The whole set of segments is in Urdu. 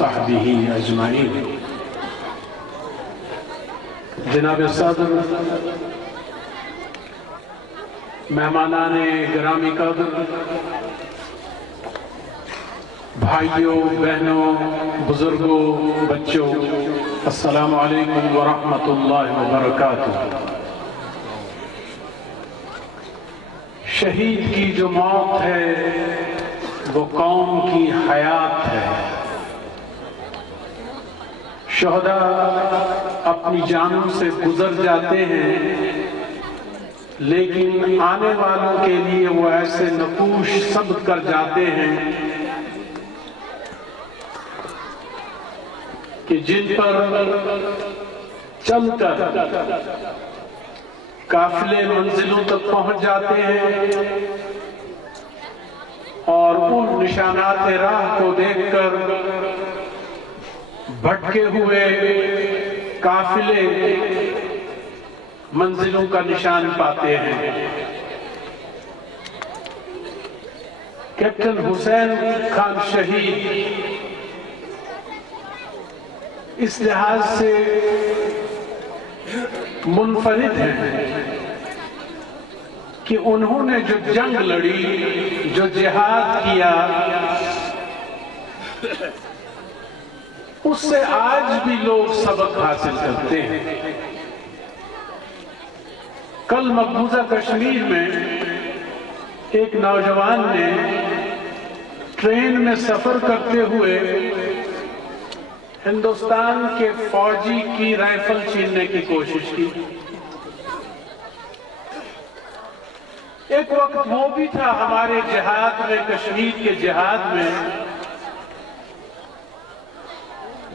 وصحبه اجمعین۔ جناب صدر، مہمانان گرامی قدر، بھائیوں، بہنوں، بزرگوں، بچوں، السلام علیکم ورحمۃ اللہ وبرکاتہ۔ شہید کی جو موت ہے وہ قوم کی حیات ہے۔ شہداء اپنی جانوں سے گزر جاتے ہیں، لیکن آنے والوں کے لیے وہ ایسے نقوش ثبت کر جاتے ہیں کہ جن پر چل کر قافلے منزلوں تک پہنچ جاتے ہیں اور ان نشانات راہ کو دیکھ کر بھٹکے ہوئے قافلے منزلوں کا نشان پاتے ہیں۔ کیپٹن حسین خان شہید اس لحاظ سے منفرد ہیں کہ انہوں نے جو جنگ لڑی، جو جہاد کیا، اس سے آج بھی لوگ سبق حاصل کرتے ہیں۔ کل مقبوضہ کشمیر میں ایک نوجوان نے ٹرین میں سفر کرتے ہوئے ہندوستان کے فوجی کی رائفل چھیننے کی کوشش کی۔ ایک وقت وہ بھی تھا ہمارے جہاد میں، کشمیر کے جہاد میں،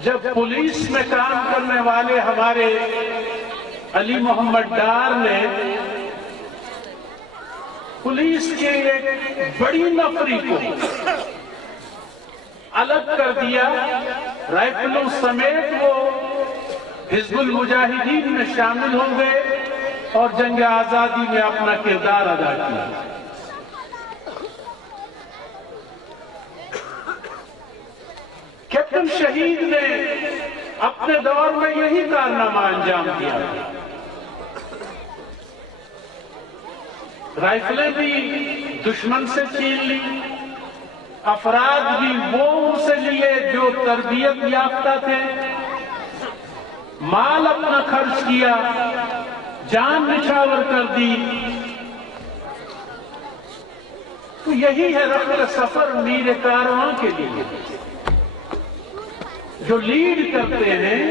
جب پولیس میں کام کرنے والے ہمارے علی محمد ڈار نے پولیس کے ایک بڑی نفری کو الگ کر دیا، رائفلوں سمیت وہ حزب المجاہدین میں شامل ہو گئے اور جنگ آزادی میں اپنا کردار ادا کیا۔ کیپٹن شہید نے اپنے دور میں یہی کارنامہ انجام دیا۔ رائفلیں بھی دشمن سے چھین لی، افراد بھی وہ ان سے لیے جو تربیت یافتہ تھے، مال اپنا خرچ کیا، جان نچھاور کر دی۔ تو یہی ہے رفع سفر میر کارواں کے لیے، جو لیڈ کرتے ہیں،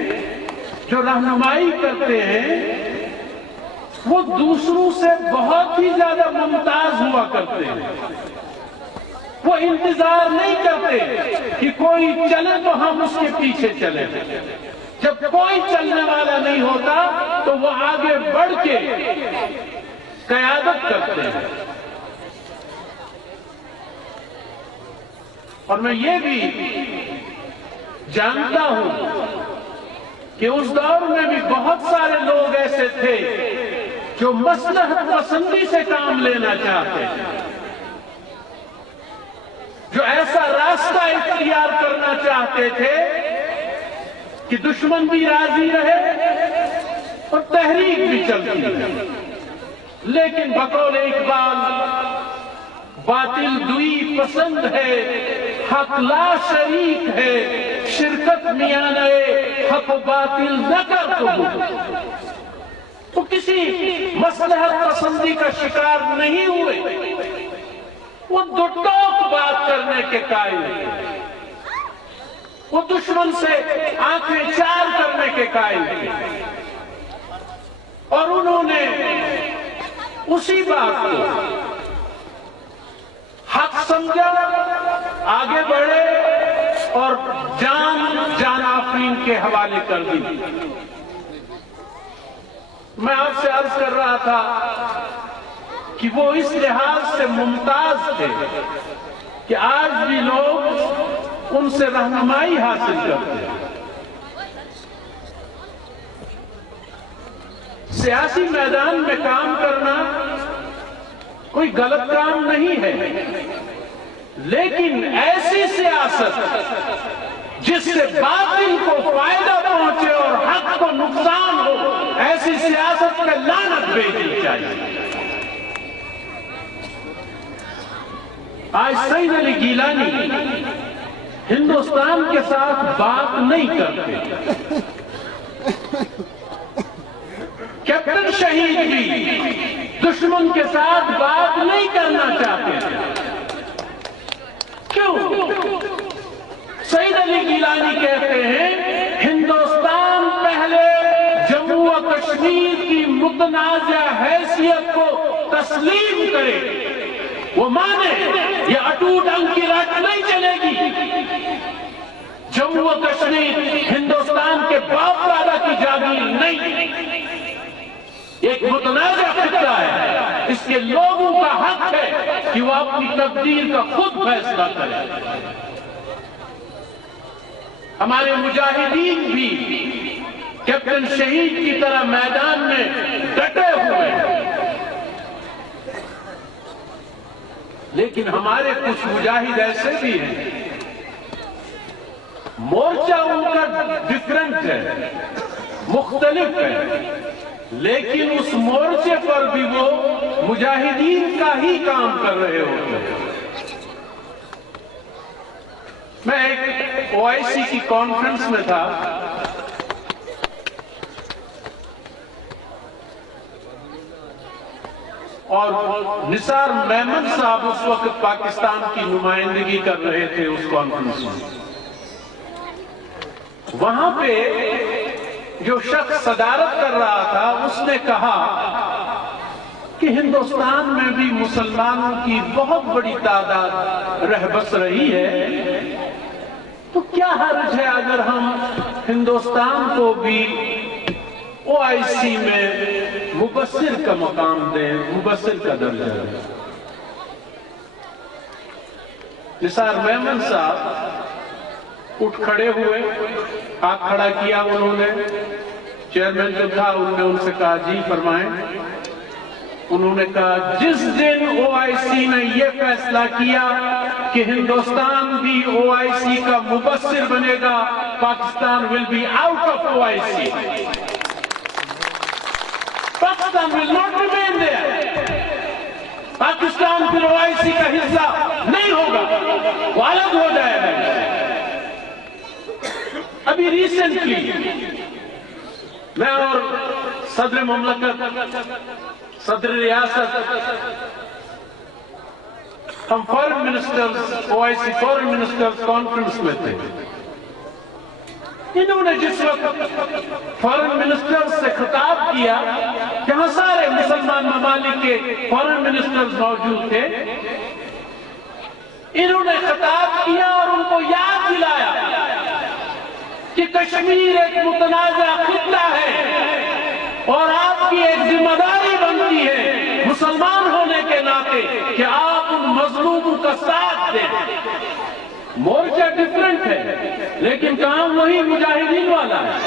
جو رہنمائی کرتے ہیں، وہ دوسروں سے بہت ہی زیادہ ممتاز ہوا کرتے ہیں۔ وہ انتظار نہیں کرتے کہ کوئی چلے تو ہم اس کے پیچھے چلیں۔ جب کوئی چلنے والا نہیں ہوتا تو وہ آگے بڑھ کے قیادت کرتے ہیں۔ اور میں یہ بھی جانتا ہوں کہ اس دور میں بھی بہت سارے لوگ ایسے تھے جو مصلحت پسندی سے کام لینا چاہتے ہیں، جو ایسا راستہ اختیار کرنا چاہتے تھے کہ دشمن بھی راضی رہے اور تحریک بھی چلتی رہے، لیکن بقول اقبال باطل دوئی پسند ہے، حق لا شریک ہے، شرکت میانہ حق و باطل نہ کر قبول۔ تو کسی مصلحت پسندی کا شکار نہیں ہوئے، وہ دو ٹوک بات کرنے کے قائل تھے، وہ دشمن سے آنکھیں چار کرنے کے قائل تھے، اور انہوں نے اسی بات کو حق سمجھا، آگے بڑھے اور جان آفرین کے حوالے کر دی۔ میں آپ سے عرض کر رہا تھا کہ وہ اس لحاظ سے ممتاز تھے کہ آج بھی لوگ ان سے رہنمائی حاصل کرتے ہیں۔ سیاسی میدان میں کام کرنا کوئی غلط کام نہیں ہے، لیکن ایسی سیاست جس سے باطل کو فائدہ پہنچے اور حق کو نقصان ہو، ایسی سیاست پہ لعنت بھیجنی چاہیے۔ آج سعید علی گیلانی ہندوستان کے ساتھ بات نہیں کرتے، کیپٹن شہید بھی دشمن کے ساتھ بات نہیں کرنا چاہتے۔ کیوں؟ سعید علی گیلانی کہتے ہیں ہندوستان پہلے جموں و کشمیر کی متنازع حیثیت کو تسلیم کرے، وہ مانے یہ اٹوٹ انگ کی رٹ نہیں چلے گی۔ جموں و کشمیر ہندوستان کے باپ دادا کی جاگیر نہیں، ایک متنازع خطہ ہے، اس کے لوگوں کا حق ہے کہ وہ اپنی تقدیر کا خود فیصلہ کریں۔ ہمارے مجاہدین بھی کیپٹن شہید کی طرح میدان میں ڈٹے ہوئے ہیں، لیکن ہمارے کچھ مجاہد ایسے بھی ہیں، مورچہ ان کا ڈیفرنٹ ہے، مختلف ہے، لیکن اس مورچے پر بھی وہ مجاہدین کا ہی کام کر رہے ہوتے ہیں۔ میں ایک OIC کی کانفرنس میں تھا، اور نثار میمن صاحب اس وقت پاکستان کی نمائندگی کر رہے تھے اس کانفرنس میں۔ وہاں پہ جو شخص صدارت کر رہا تھا اس نے کہا کہ ہندوستان میں بھی مسلمانوں کی بہت بڑی تعداد رہ بس رہی ہے، تو کیا حرج ہے اگر ہم ہندوستان کو بھی OIC میں مبصر کا مقام دیں، مبصر کا درجہ دیں۔ نثار میمن صاحب اٹھ کھڑے ہوئے، ہاتھ کھڑا کیا انہوں نے، چیئرمین جو تھا انہوں نے ان سے کہا جی فرمائیں۔ انہوں نے کہا جس دن OIC نے یہ فیصلہ کیا کہ ہندوستان بھی OIC کا مبصر بنے گا، Pakistan will be out of OIC. Pakistan will not remain there. Pakistan پھر OIC کا حصہ نہیں ہوگا، وہ الگ ہو جائے گا۔ ابھی ریسنٹلی میں اور صدر مملکت، صدر ریاست، ہم فورن منسٹرز، OIC فورن منسٹرز کانفرنس میں تھے۔ انہوں نے جس وقت فورن منسٹرز سے خطاب کیا، جہاں سارے مسلمان ممالک کے فورن منسٹرز موجود تھے، انہوں نے خطاب کیا اور ان کو یاد دلایا کہ کشمیر ایک متنازع خطہ ہے اور آپ کی ایک ذمہ داری بنتی ہے مسلمان ہونے کے ناطے کہ آپ ان مظلوموں کا ساتھ دیں۔ مورچہ ڈیفرنٹ ہے لیکن کام وہی مجاہدین والا ہے۔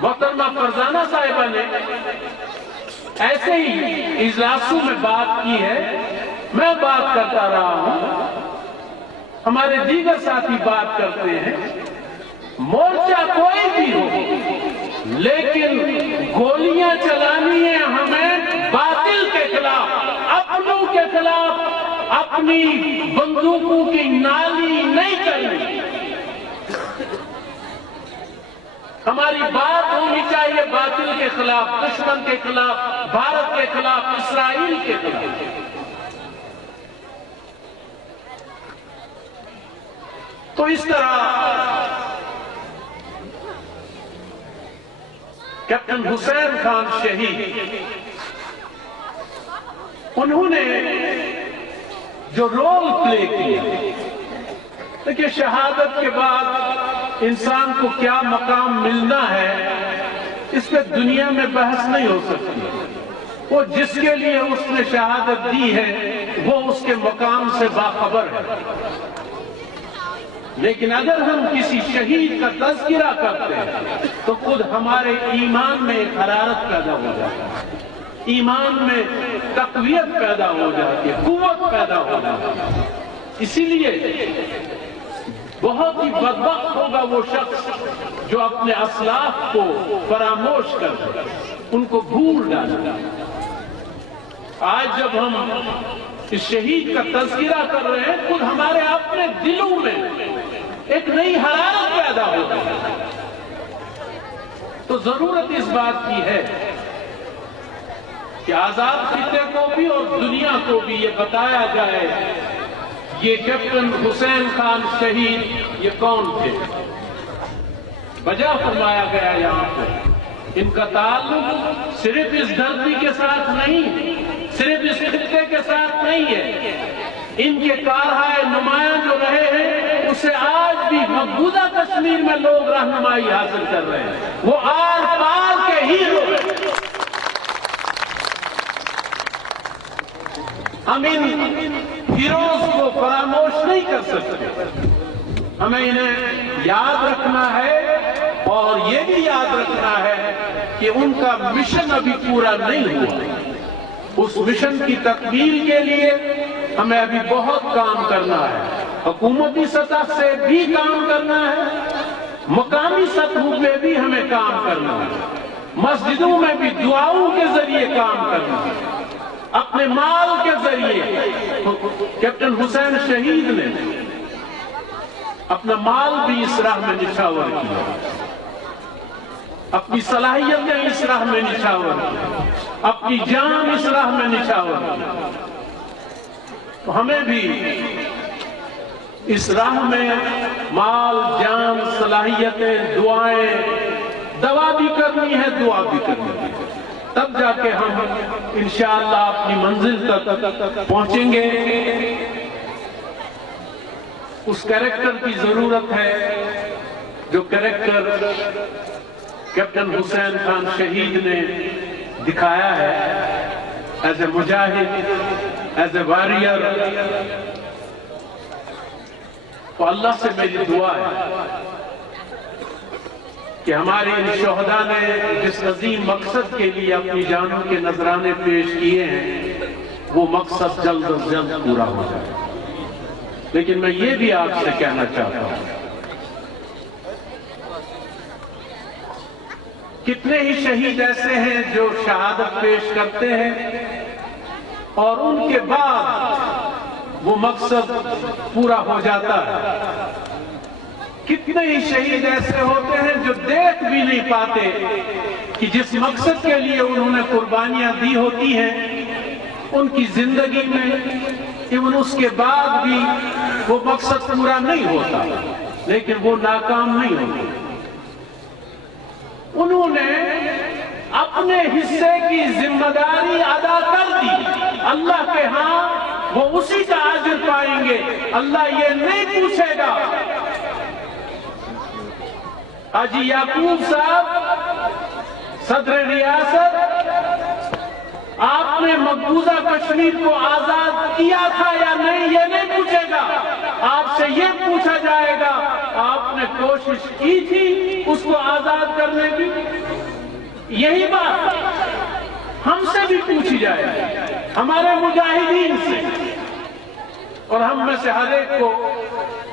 محترمہ فرزانہ صاحبہ نے ایسے ہی اجلاسوں میں بات کی ہے، میں بات کرتا رہا ہوں، ہمارے دیگر ساتھی بات کرتے ہیں۔ مورچہ کوئی بھی ہو لیکن گولیاں چلانی ہیں ہمیں باطل کے خلاف، اپنوں کے خلاف، اپنی بندوقوں کی نالی نہیں کرنی۔ ہماری بات ہونی چاہیے باطل کے خلاف، دشمن کے خلاف، بھارت کے خلاف، اسرائیل کے خلاف۔ تو اس طرح کیپٹن حسین خان شہید، انہوں نے جو رول پلے کیا، دیکھیں شہادت کے بعد انسان کو کیا مقام ملنا ہے اس پہ دنیا میں بحث نہیں ہو سکتی۔ وہ جس کے لیے اس نے شہادت دی ہے وہ اس کے مقام سے باخبر ہے، لیکن اگر ہم کسی شہید کا تذکرہ کرتے ہیں تو خود ہمارے ایمان میں ایک حرارت پیدا ہو جاتی ہے، ایمان میں تقویت پیدا ہو جاتی ہے، قوت پیدا ہو جاتی ہے۔ اسی لیے بہت ہی بدبخت ہوگا وہ شخص جو اپنے اسلاف کو فراموش کر دے، ان کو بھول ڈالے۔ آج جب ہم اس شہید کا تذکرہ کر رہے ہیں، خود ہمارے اپنے دلوں میں ایک نئی حرارت پیدا ہو گئی، تو ضرورت اس بات کی ہے کہ آزاد خطے کو بھی اور دنیا کو بھی یہ بتایا جائے یہ کیپٹن حسین خان شہید یہ کون تھے۔ وجہ فرمایا گیا یہاں پر ان کا تعلق صرف اس دھرتی کے ساتھ نہیں، صرف اس خطے کے ساتھ نہیں ہے، ان کے کارہائے نمایاں جو رہے ہیں اسے آج بھی مقبوضہ کشمیر میں لوگ رہنمائی حاصل کر رہے ہیں، وہ آر پار کے ہیرو ہیں۔ ہم ان ہیروز کو فراموش نہیں کر سکتے، ہمیں انہیں یاد رکھنا ہے اور یہ بھی یاد رکھنا ہے کہ ان کا مشن ابھی پورا نہیں ہوا۔ اس مشن کی تکمیل کے لیے ہمیں ابھی بہت کام کرنا ہے، حکومتی سطح سے بھی کام کرنا ہے، مقامی سطح پہ بھی ہمیں کام کرنا ہے، مسجدوں میں بھی دعاؤں کے ذریعے کام کرنا ہے، اپنے مال کے ذریعے۔ کیپٹن حسین شہید نے اپنا مال بھی اس راہ میں نچھاور کیا، اپنی صلاحیتیں اس راہ میں نچھاور کی، اپنی جان اس راہ میں نچھاور کی۔ تو ہمیں بھی اس راہ میں مال، جان، صلاحیتیں، دعائیں، دوا بھی کرنی ہے، دعا بھی کرنی ہے، تب جا کے ہم انشاءاللہ اپنی منزل تک پہنچیں گے۔ اس کریکٹر کی ضرورت ہے جو کریکٹر کیپٹن حسین خان شہید نے دکھایا ہے، as a Mujahid, as a warrior. تو اللہ سے میری دعا ہے کہ ہمارے ان شہداء نے جس عظیم مقصد کے لیے اپنی جانوں کے نذرانے پیش کیے ہیں وہ مقصد جلد از جلد پورا ہو جائے۔ لیکن میں یہ بھی آپ سے کہنا چاہتا ہوں، کتنے ہی شہید ایسے ہیں جو شہادت پیش کرتے ہیں اور ان کے بعد وہ مقصد پورا ہو جاتا ہے، کتنے ہی شہید ایسے ہوتے ہیں جو دیکھ بھی نہیں پاتے کہ جس مقصد کے لیے انہوں نے قربانیاں دی ہوتی ہیں ان کی زندگی میں ایون اس کے بعد بھی وہ مقصد پورا نہیں ہوتا، لیکن وہ ناکام نہیں ہوتے۔ انہوں نے اپنے حصے کی ذمہ داری ادا کر دی، اللہ کے ہاں وہ اسی کا اجر پائیں گے۔ اللہ یہ نہیں پوچھے گا حاجی یعقوب صاحب صدر ریاست آپ نے مقبوضہ کشمیر کو آزاد کیا تھا یا نہیں، یہ نہیں پوچھے گا، آپ سے یہ پوچھا جائے گا آپ نے کوشش کی تھی اس کو آزاد کرنے کی۔ یہی بات ہم سے بھی پوچھی جائے، ہمارے مجاہدین سے، اور ہم میں سے ہر ایک کو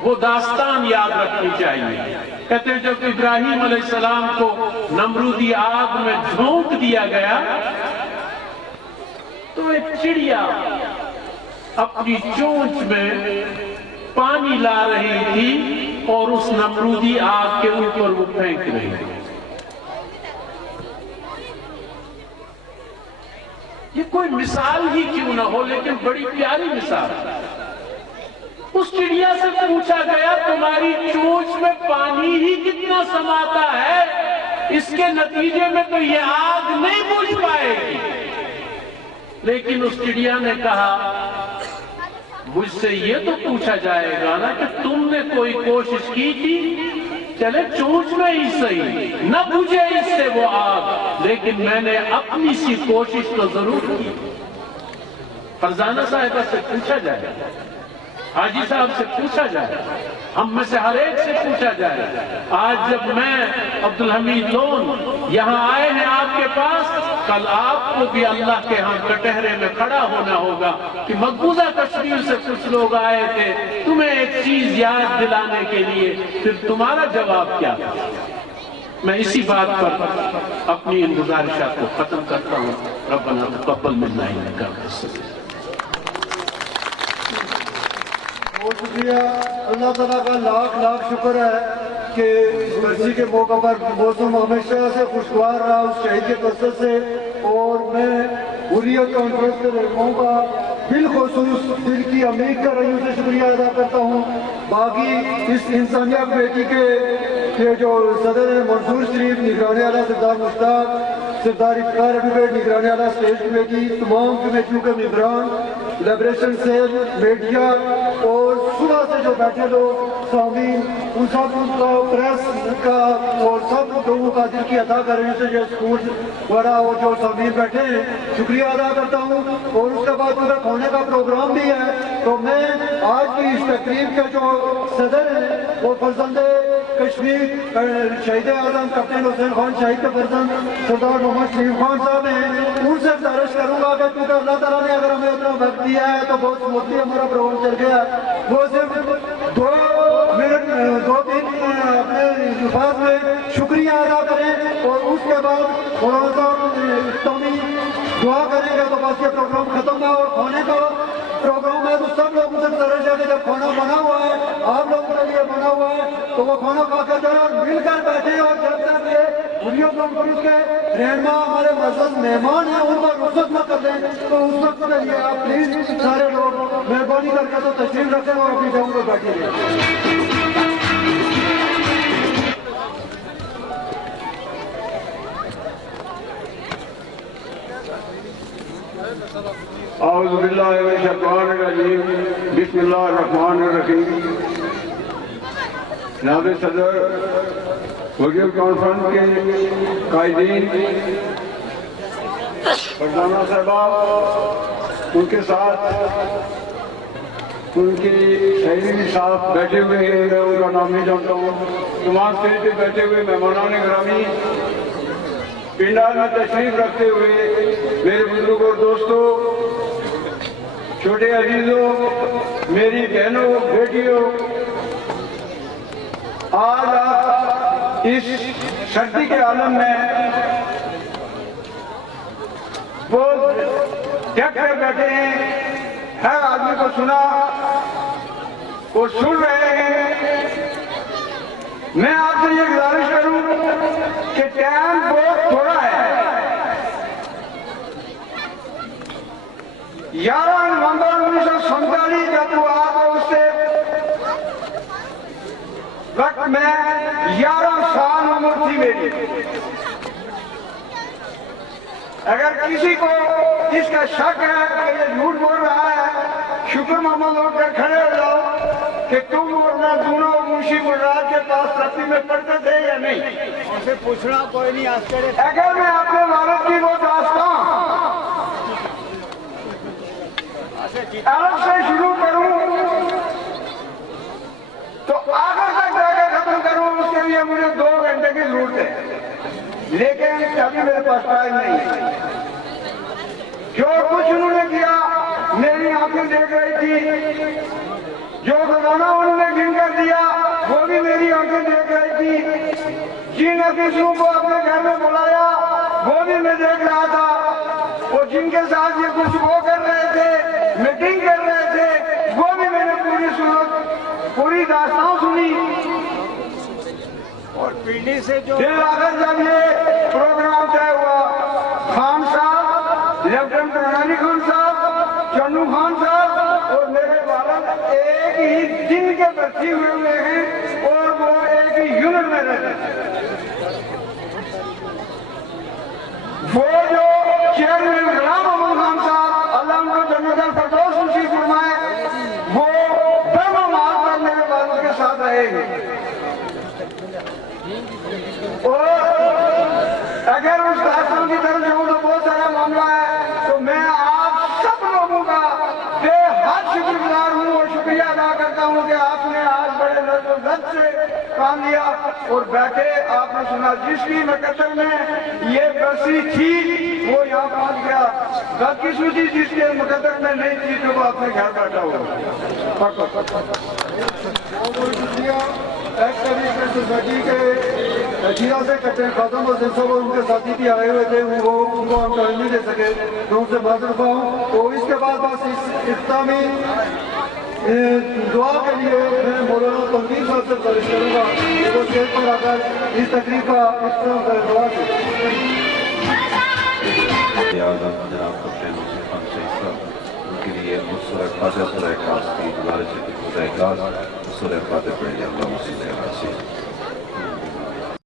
وہ داستان یاد رکھنی چاہیے۔ کہتے ہیں جب ابراہیم علیہ السلام کو نمرودی آگ میں جھونک دیا گیا تو ایک چڑیا اپنی چونچ میں پانی لا رہی تھی اور اس نمرودی آگ کے اوپر وہ پھینک رہی تھی۔ یہ کوئی مثال ہی کیوں نہ ہو لیکن بڑی پیاری مثال ہے۔ اس چڑیا سے پوچھا گیا تمہاری چونچ میں پانی ہی کتنا سماتا ہے، اس کے نتیجے میں تو یہ آگ نہیں بجھ پائے گی، لیکن اس چڑیا نے کہا مجھ سے یہ تو پوچھا جائے گا نا کہ تم نے کوئی کوشش کی تھی، چلے چونچ میں ہی صحیح نہ بجھے اس سے وہ آگ، لیکن میں نے اپنی سی کوشش تو ضرور کی۔ فرزانہ صاحبہ سے پوچھا جائے حاجی صاحب سے پوچھا جائے، ہم میں سے ہر ایک سے پوچھا جائے، آج جب میں عبدالحمید لون یہاں آئے ہیں آپ کے پاس، کل آپ کو بھی اللہ کے ہاں کٹہرے میں کھڑا ہونا ہوگا کہ مقبوضہ کشمیر سے کچھ لوگ آئے تھے تمہیں ایک چیز یاد دلانے کے لیے، پھر تمہارا جواب کیا تھا؟ میں اسی بات پر اپنی ان گزارشات کو ختم کرتا ہوں۔ ربنا تقبل منا انک انت السمیع۔ بہت شکریہ، اللہ تعالیٰ کا لاکھ لاکھ شکر ہے کہ برسی کے موقع پر موسم ہمیشہ سے خوشگوار رہا اس شہید کے قصد سے، اور میں حریت کانفرنس کے رہنماؤں کا بالخصوص دل کی عمیق گہرائیوں سے شکریہ ادا کرتا ہوں۔ باقی اس انسانیہ کمیٹی کے جو صدر ہیں منصور شریف، نگران اعلیٰ سردار مشتاق، سردار افتخار ایڈوکیٹ، نگران اعلیٰ اسٹیج کمیٹی، تمام کمیٹیوں کے ممبران، لیبریشن سیل، میڈیا اور صبح سے جو بیٹھے لوگ سامعین، ان سب کا پریس کا اور سب لوگوں کا دل کی ادا کرنے سے یہ اسکول وغیرہ اور جو سامعین بیٹھے ہیں شکریہ ادا کرتا ہوں۔ اور اس کے بعد پورا کھانے کا پروگرام بھی ہے، تو میں آج کی اس تقریب کے جو صدر ہیں وہ فرزند کشمیر شہید اعظم کیپٹن حسین خان شہید کے فرزند سردار محمد شریف خان صاحب ہیں، ان سے گزارش کروں گا کہ کیونکہ اللہ تعالیٰ نے اگر ہمیں اتنا وقت دیا ہے تو بہت سموتھلی ہمارا پروگرام چل گیا ہے، وہ صرف 2 منٹ 2-3 اپنے الفاظ میں شکریہ ادا کریں اور اس کے بعد مولانا صاحب اختتامی دعا کریں گے تو بس یہ پروگرام ختم ہے۔ اور کھانے کا پروگرام ہے تو سب لوگوں سے گزارش ہے کہ جب کھانا بنا ہوا ہے، آپ لوگوں کے لیے بنا ہوا ہے، تو وہ کھانا کھا کر جائیں اور مل کر بیٹھیں، اور جب تک یہ حریت کانفرنس کے رہنما ہمارے معزز مہمان ہیں ان کو رخصت نہ کر دیں، تو اس وقت کے لیے آپ پلیز سارے لوگ مہربانی کر کے تو تشریف رکھیں اور اپنی جگہوں پہ بیٹھے رہیں۔ اعوذ باللہ من الشیطان الرجیم، بسم اللہ الرحمن الرحیم۔ جناب صدر حریت کانفرنس کے قائدین، فرزانہ صاحبہ، ان کے ساتھ ان کی شہری کے ساتھ بیٹھے ہوئے ہیں، میں ان کا نام نہیں جانتا ہوں، تمام اسٹیج پہ بیٹھے ہوئے مہمانان گرامی، پنڈال میں تشریف رکھتے ہوئے میرے بزرگ اور دوستوں، چھوٹے عزیزوں، میری بہنوں، بیٹیوں، آج آپ اس سردی کے عالم میں بہت ڈٹ کر بیٹھے ہیں، ہر آدمی کو سنا اور سن رہے ہیں۔ میں آپ سے یہ گزارش کروں کہ ٹائم بہت تھوڑا ہے۔ 11 نومبر 1947 جب ہوا تو اس سے وقت میں 11 سال عمر تھی میری۔ اگر کسی کو اس کا شک ہے کہ یہ جھوٹ بول رہا ہے، شکر محمد اٹھ کر کھڑے ہو جاؤ کہ تم اور میں دونوں منشی ملراد کے پاس ترقی میں پڑھتے تھے یا نہیں؟ اسے پوچھنا کوئی نہیں آسکر ہے۔ اگر میں اپنے والد کی وہ داستان الگ سے شروع کروں تو آخر تک جا کے ختم کروں، اس کے لیے مجھے 2 گھنٹے کی ضرورت ہے، لیکن ابھی میرے پاس ٹائم نہیں ہے۔ جو کچھ انہوں نے کیا میری آنکھیں دیکھ رہی تھی، جو خزانہ انہوں نے گن کر دیا وہ بھی میری آنکھیں دیکھ رہی تھی، جن افیسروں کو اپنے گھر میں بلایا وہ بھی میں دیکھ رہا تھا، اور جن کے ساتھ یہ کچھ وہ کر رہے تھے، میٹنگ کر رہے تھے، وہ بھی میں نے پوری داستان سنی۔ اور پیڑھی سے جو پھر آخر جب یہ پروگرام طے ہوا، خان صاحب، لیفٹیننٹ کرنانی خان صاحب، چنو خان صاحب اور میرے والد ایک ہی دن کے بچے ہوئے ہیں اور وہ ایک ہی یونٹ میں رہتے ہیں۔ وہ جو چیئرمین غلام محمد خان صاحب، اللہ ان کو جنت الفردوس نصیب فرمائے، وہ برما مار کر میرے والد کے ساتھ رہے ہیں۔ اور اگر اس داستان کی طرف جاؤں تو بہت سارا معاملہ ہے، تو میں آپ سب لوگوں کا بے حد شکر گزار ہوں اور شکریہ ادا آپ نے آج بڑے لذت سے کام لیا اور بیٹھے. آپ نے سنا جس کی مقدر میں یہ برسی تھی وہ یہاں پہنچ گیا. باقی سوچی جس کے مقدر میں نہیں تھی تو وہ اپنے گھر بیٹھا ہوا. بہت بہت شکریہ. ایکس ایڈیشنل سوسائٹی کے جیرا سے کیپٹن خاتم حسین صاحب اور ان کے ساتھی بھی آئے ہوئے تھے, ان کو ہم ٹائم نہیں دے سکے تو ان سے معذرت خواہ ہوں. تو اس کے بعد بس اس اختتامی دعا کے لیے میں مولانا تنویر صاحب سے گزارش کروں گا وہ اسٹیج پر آ کر اس تقریب کا اختتام کریں. دعا سے اعظم جناب کیپٹن حسین خان شہید صاحب ان کے لیے سورہ فاتحہ سورہ اخلاص کی گزارش ہے کہ خدا اخلاص سورہ فاتحہ پڑھیں. اللہ مسلم